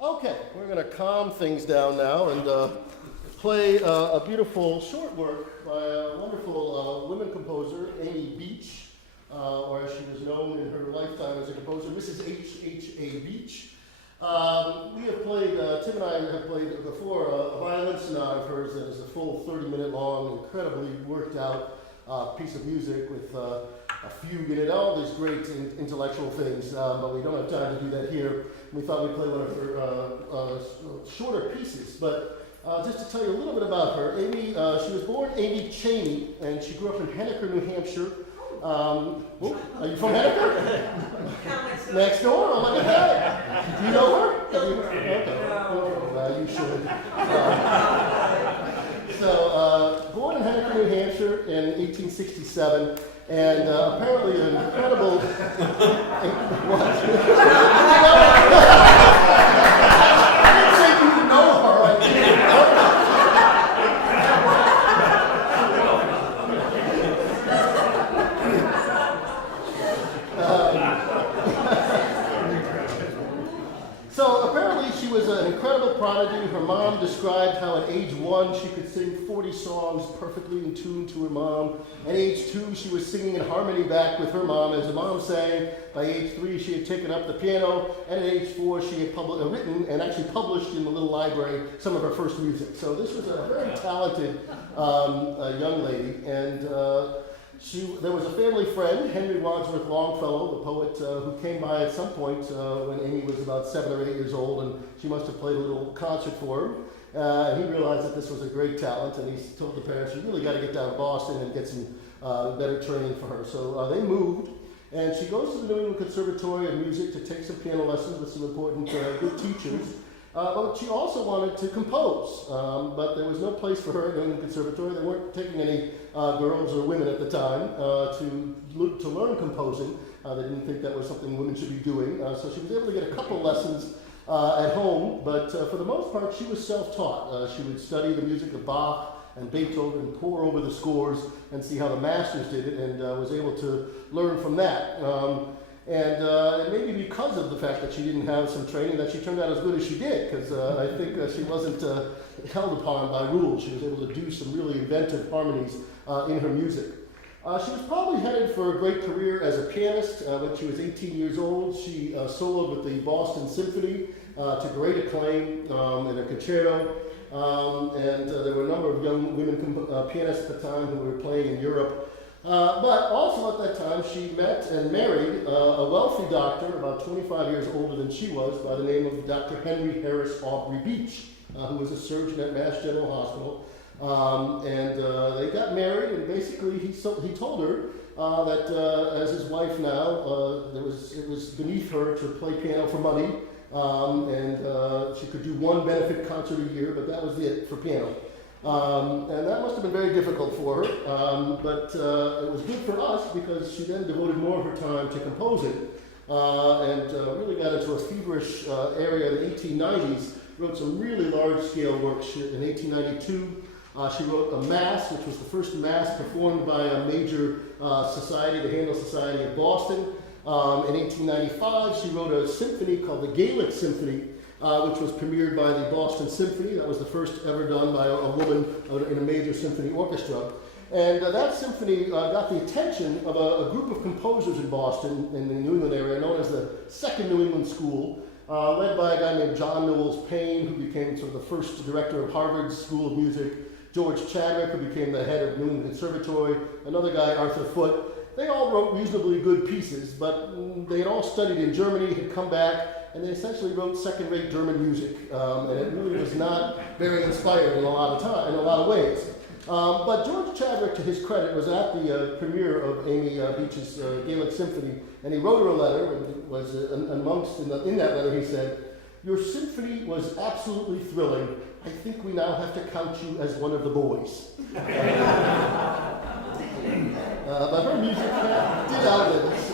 Okay, we're going to calm things down now and play a beautiful short work by a wonderful women composer, Amy Beach, or as she was known in her lifetime as a composer, Mrs. H.A. Beach. We have played, Tim and I have played before a violin sonata of hers that is a full 30-minute long, incredibly worked out piece of music with a fugue in it, all these great intellectual things, but we don't have time to do that here. We thought we'd play one of her shorter pieces, but just to tell you a little bit about her, Amy, she was born Amy Cheney, and she grew up in Henniker, New Hampshire. Are you from Henniker? Next door? Oh, look at that. Do you know her? Okay. You should. So, born in Henniker, New Hampshire in 1867, and apparently an incredible... What? I didn't say you know her. So apparently she was an incredible prodigy. Her mom described how at age 1 she could sing 40 songs perfectly in tune to her mom. At age 2 she was singing in harmony back with her mom as the mom sang. By age 3 she had taken up the piano, and at age 4 she had written and actually published in the little library some of her first music. So this was a very talented young lady, and there was a family friend, Henry Wadsworth Longfellow, the poet, who came by at some point when Amy was about 7 or 8 years old, and she must have played a little concert for him. And he realized that this was a great talent, and he told the parents, you really got to get down to Boston and get some better training for her. So they moved, and she goes to the New England Conservatory of Music to take some piano lessons with some important good teachers. But she also wanted to compose, but there was no place for her at New England Conservatory. They weren't taking any girls or women at the time to learn composing. They didn't think that was something women should be doing. So she was able to get a couple lessons at home, but for the most part she was self-taught. She would study the music of Bach and Beethoven and pore over the scores and see how the masters did it, and was able to learn from that. And maybe because of the fact that she didn't have some training, that she turned out as good as she did, because I think she wasn't held upon by rules. She was able to do some really inventive harmonies in her music. She was probably headed for a great career as a pianist. When she was 18 years old, she soloed with the Boston Symphony to great acclaim in a concerto. And there were a number of young women pianists at the time who were playing in Europe. But also at that time, she met and married a wealthy doctor, about 25 years older than she was, by the name of Dr. Henry Harris Aubrey Beach, who was a surgeon at Mass General Hospital. They got married, and basically he told her that as his wife now, it was beneath her to play piano for money, and she could do one benefit concert a year, but that was it for piano. And that must have been very difficult for her, but it was good for us because she then devoted more of her time to composing and really got into a feverish area in the 1890s, wrote some really large-scale works. In 1892, she wrote a Mass, which was the first Mass performed by a major society, the Handel Society of Boston. In 1895, she wrote a symphony called the Gaelic Symphony, which was premiered by the Boston Symphony. That was the first ever done by a woman in a major symphony orchestra. And that symphony got the attention of a group of composers in Boston, in the New England area, known as the Second New England School, led by a guy named John Knowles Payne, who became sort of the first director of Harvard's School of Music, George Chadwick, who became the head of New England Conservatory, another guy, Arthur Foote. They all wrote reasonably good pieces, but they had all studied in Germany, had come back, and they essentially wrote second-rate German music, and it really was not very inspiring in a lot of ways. But George Chadwick, to his credit, was at the premiere of Amy Beach's Gaelic Symphony, and he wrote her a letter, and was in that letter he said, "Your symphony was absolutely thrilling. I think we now have to count you as one of the boys." But her music did outlive us,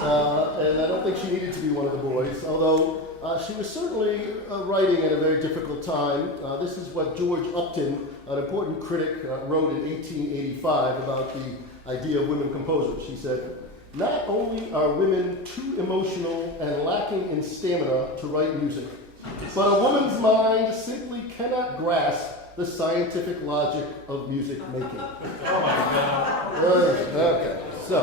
and I don't think she needed to be one of the boys, although she was certainly writing at a very difficult time. This is what George Upton, an important critic, wrote in 1885 about the idea of women composers. She said, "Not only are women too emotional and lacking in stamina to write music, But a woman's mind simply cannot grasp the scientific logic of music making. Oh my God. Okay, so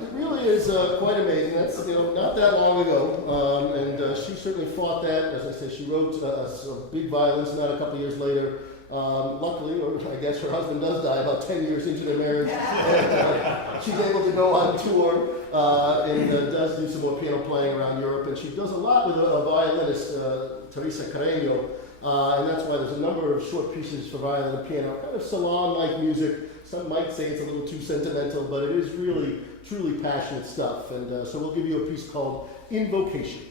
it really is quite amazing. That's not that long ago, and she certainly fought that. As I said, she wrote a big violin sonata a couple of years later. Luckily, or I guess her husband does die about 10 years into their marriage. And, she's able to go on tour and does do some more piano playing around Europe. And she does a lot with a violinist, Teresa Carreño. And that's why there's a number of short pieces for violin and piano, kind of salon-like music. Some might say it's a little too sentimental, but it is really, truly passionate stuff. And so we'll give you a piece called Invocation.